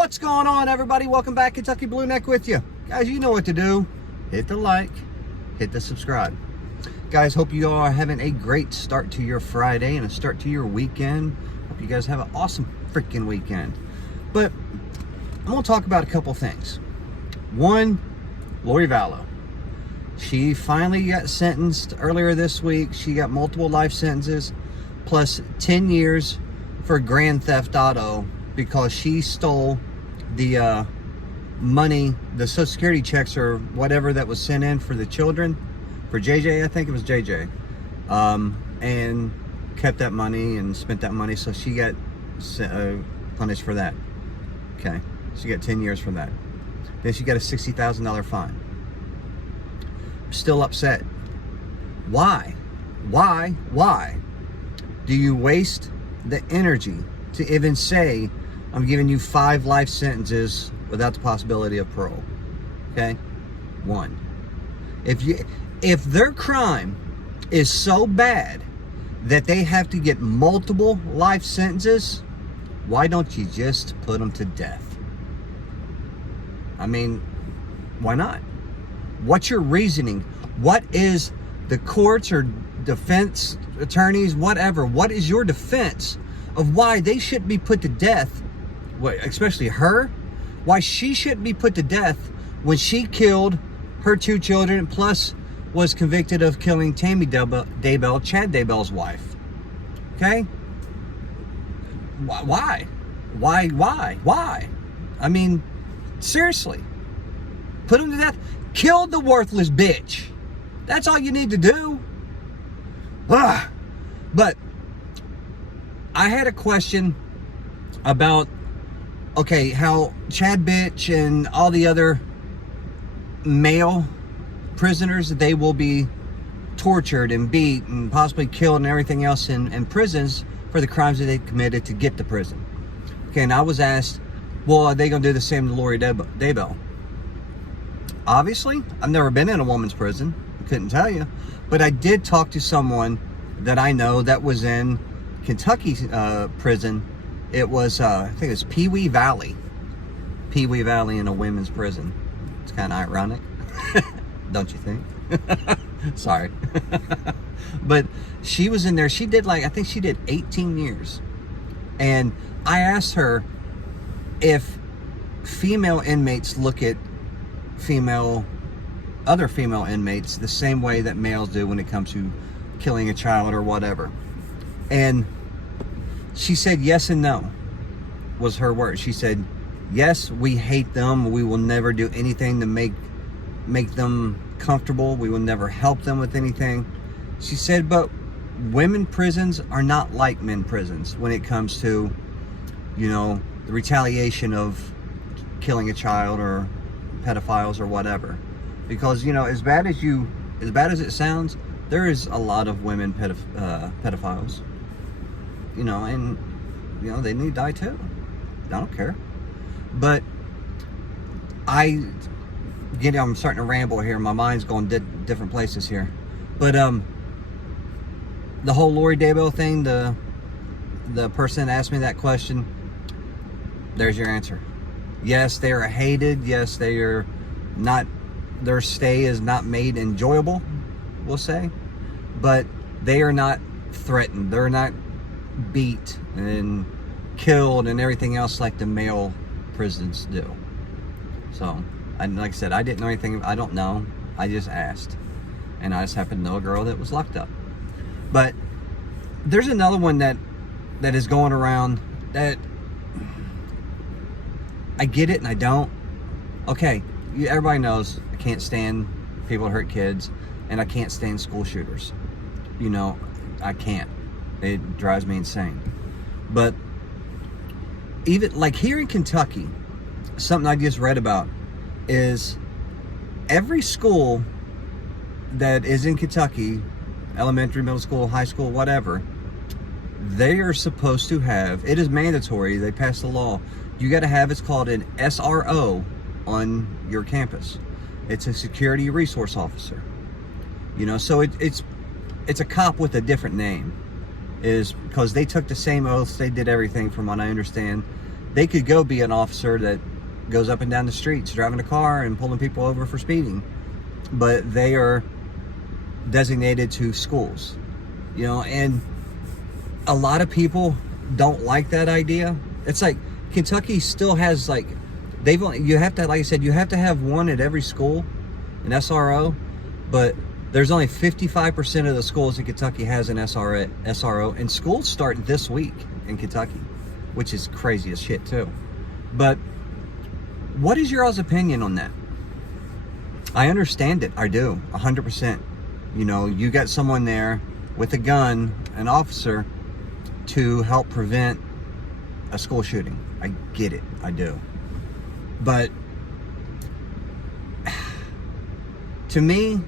What's going on, everybody? Welcome back. Kentucky Blueneck with you. Guys, you know what to do. Hit the like, hit the subscribe. Guys, hope you all are having a great start to your Friday and a start to your weekend. Hope you guys have an awesome freaking weekend. But I'm going to talk about a couple things. One, Lori Vallow. She finally got sentenced earlier this week. She got multiple life sentences plus 10 years for grand theft auto because she stole the money, the Social Security checks or whatever that was sent in for the children, for JJ, I think it was JJ, and kept that money and spent that money, so she got punished for that. Okay, she got 10 years for that. Then she got a $60,000 fine. Still upset. Why do you waste the energy to even say, I'm giving you 5 life sentences without the possibility of parole? Okay? One. If their crime is so bad that they have to get multiple life sentences, why don't you just put them to death? I mean, why not? What's your reasoning? What is the courts or defense attorneys, whatever, what is your defense of why they shouldn't be put to death, especially her, why she shouldn't be put to death when she killed her 2 children plus was convicted of killing Tammy Daybell, Chad Daybell's wife? Okay? Why? I mean, seriously. Put them to death. Kill the worthless bitch. That's all you need to do. But I had a question about, okay, how Chad bitch and all the other male prisoners, they will be tortured and beat and possibly killed and everything else in prisons for the crimes that they committed to get to prison. Okay, and I was asked, well, are they going to do the same to Lori Daybell? Obviously, I've never been in a woman's prison. I couldn't tell you. But I did talk to someone that I know that was in Kentucky prison. It was, I think it was Pee Wee Valley. Pee Wee Valley in a women's prison. It's kind of ironic. Don't you think? Sorry. But she was in there. She did I think she did 18 years. And I asked her if female inmates look at other female inmates the same way that males do when it comes to killing a child or whatever. And she said yes and no was her word. She said, yes, we hate them. We will never do anything to make them comfortable. We will never help them with anything. She said, but women prisons are not like men prisons when it comes to, the retaliation of killing a child or pedophiles or whatever. Because, as bad as it sounds, there is a lot of women pedophiles. And they need to die too. I don't care. But I'm starting to ramble here. My mind's going different places here. But the whole Lori Daybell thing, the person that asked me that question, there's your answer. Yes, they are hated. Yes, they are not. Their stay is not made enjoyable, we'll say, but they are not threatened. They're not beat and killed and everything else like the male prisons do. So, like I said, I didn't know anything. I don't know. I just asked, and I just happened to know a girl that was locked up. But there's another one that is going around that I get it and I don't. Okay, everybody knows I can't stand people that hurt kids, and I can't stand school shooters. I can't. It drives me insane. But even like here in Kentucky, something I just read about is every school that is in Kentucky, elementary, middle school, high school, whatever, they are supposed to have, it is mandatory, they passed the law, you got to have, it's called an SRO on your campus. It's a security resource officer. So it's a cop with a different name, is because they took the same oaths, they did everything from what I understand, They could go be an officer that goes up and down the streets driving a car and pulling people over for speeding, but they are designated to schools, you know. And a lot of people don't like that idea. It's like Kentucky still has, like, you have to, like I said, you have to have one at every school, an SRO, but there's only 55% of the schools in Kentucky has an SRO, and schools start this week in Kentucky, which is crazy as shit too. But what is your all's opinion on that? I understand it. I do, 100%. You know, you got someone there with a gun, an officer, to help prevent a school shooting. I get it. I do. But to me,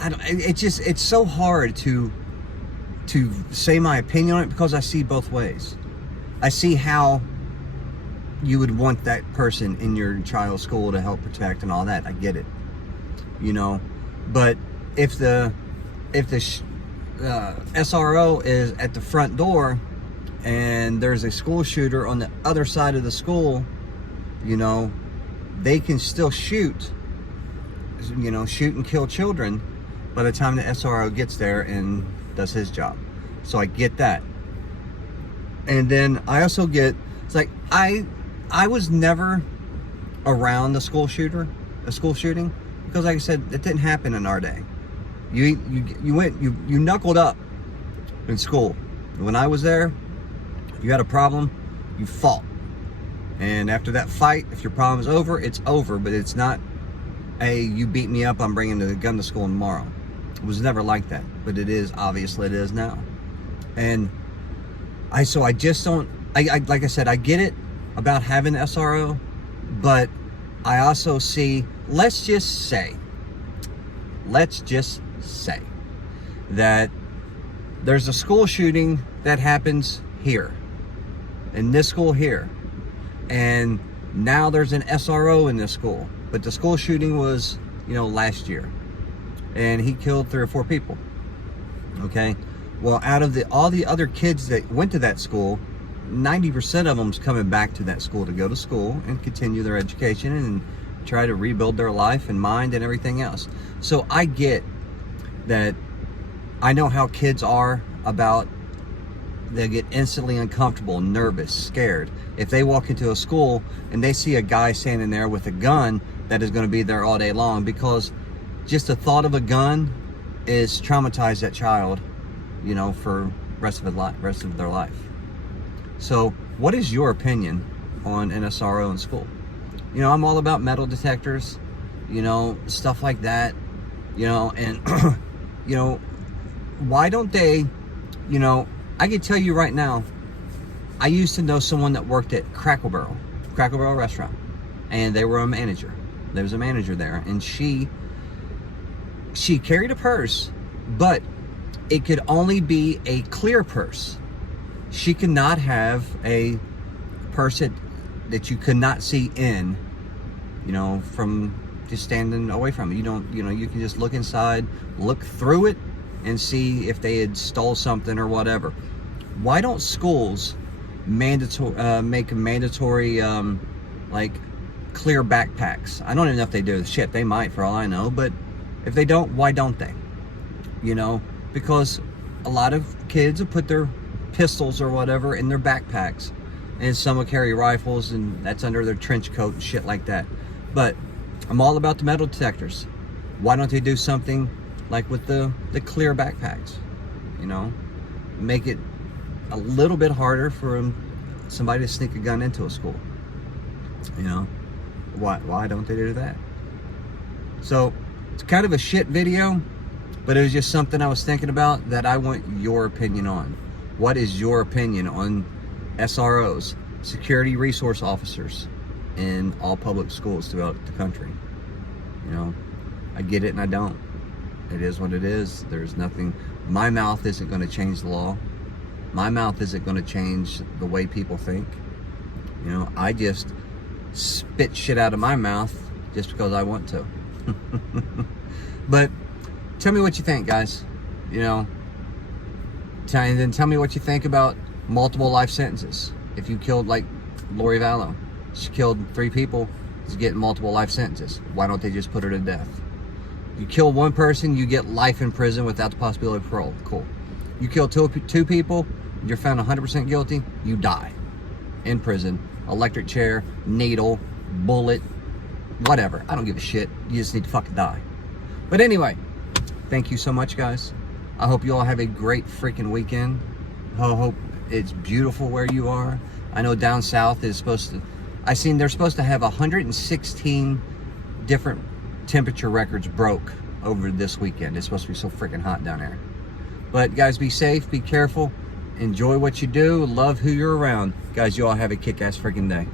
it's so hard to say my opinion on it, because I see both ways. I see how you would want that person in your child's school to help protect and all that. I get it, you know. But if the SRO is at the front door and there's a school shooter on the other side of the school, you know, they can still shoot, you know, shoot and kill children by the time the SRO gets there and does his job. So I get that. And then I also get, it's like, I was never around a school shooting, because like I said, it didn't happen in our day. You knuckled up in school. When I was there, you had a problem, you fought. And after that fight, if your problem is over, it's over. But it's not, hey, you beat me up, I'm bringing the gun to school tomorrow. It was never like that. But it is, obviously it is now. And I just don't, like I said, I get it about having the SRO, but I also see, let's just say that there's a school shooting that happens here, in this school here, and now there's an SRO in this school, but the school shooting was, you know, last year, and he killed 3 or 4 people. Okay, well, out of all the other kids that went to that school, 90% of them's coming back to that school to go to school and continue their education and try to rebuild their life and mind and everything else. So I get that. I know how kids are about, they get instantly uncomfortable, nervous, scared. If they walk into a school and they see a guy standing there with a gun that is going to be there all day long, because just the thought of a gun is traumatized that child, you know, for rest of their life. So what is your opinion on an SRO in school? You know, I'm all about metal detectors, you know, stuff like that, you know, and, you know, why don't they, you know, I can tell you right now, I used to know someone that worked at Crackle Barrel restaurant, and they were a manager. There was a manager there, and she carried a purse, but it could only be a clear purse. She could not have a purse that you could not see in, you know, from just standing away from it. You don't, you know, you can just look inside, look through it, and see if they had stole something or whatever. Why don't schools make mandatory like clear backpacks? I don't even know if they do. Shit, they might, for all I know. But if they don't, why don't they? You know, because a lot of kids will put their pistols or whatever in their backpacks, and some will carry rifles, and that's under their trench coat and shit like that. But I'm all about the metal detectors. Why don't they do something like with the clear backpacks? You know, make it a little bit harder for somebody to sneak a gun into a school. You know, why don't they do that? So it's kind of a shit video, but it was just something I was thinking about that I want your opinion on. What is your opinion on SROs, security resource officers, in all public schools throughout the country? You know, I get it and I don't. It is what it is. There's nothing, my mouth isn't going to change the law. My mouth isn't going to change the way people think. You know, I just spit shit out of my mouth just because I want to. But tell me what you think, guys. You know, and then tell me what you think about multiple life sentences. If you killed, like Lori Vallow, she killed 3 people, she's getting multiple life sentences. Why don't they just put her to death? You kill 1 person, you get life in prison without the possibility of parole. Cool. You kill two people, you're found 100% guilty, you die in prison. Electric chair, needle, bullet, whatever. I don't give a shit. You just need to fucking die. But anyway, thank you so much, guys. I hope you all have a great freaking weekend. I hope it's beautiful where you are. I know down south is supposed to, I seen they're supposed to have 116 different temperature records broke over this weekend. It's supposed to be so freaking hot down there. But guys, be safe, be careful, enjoy what you do, love who you're around. Guys, you all have a kick-ass freaking day.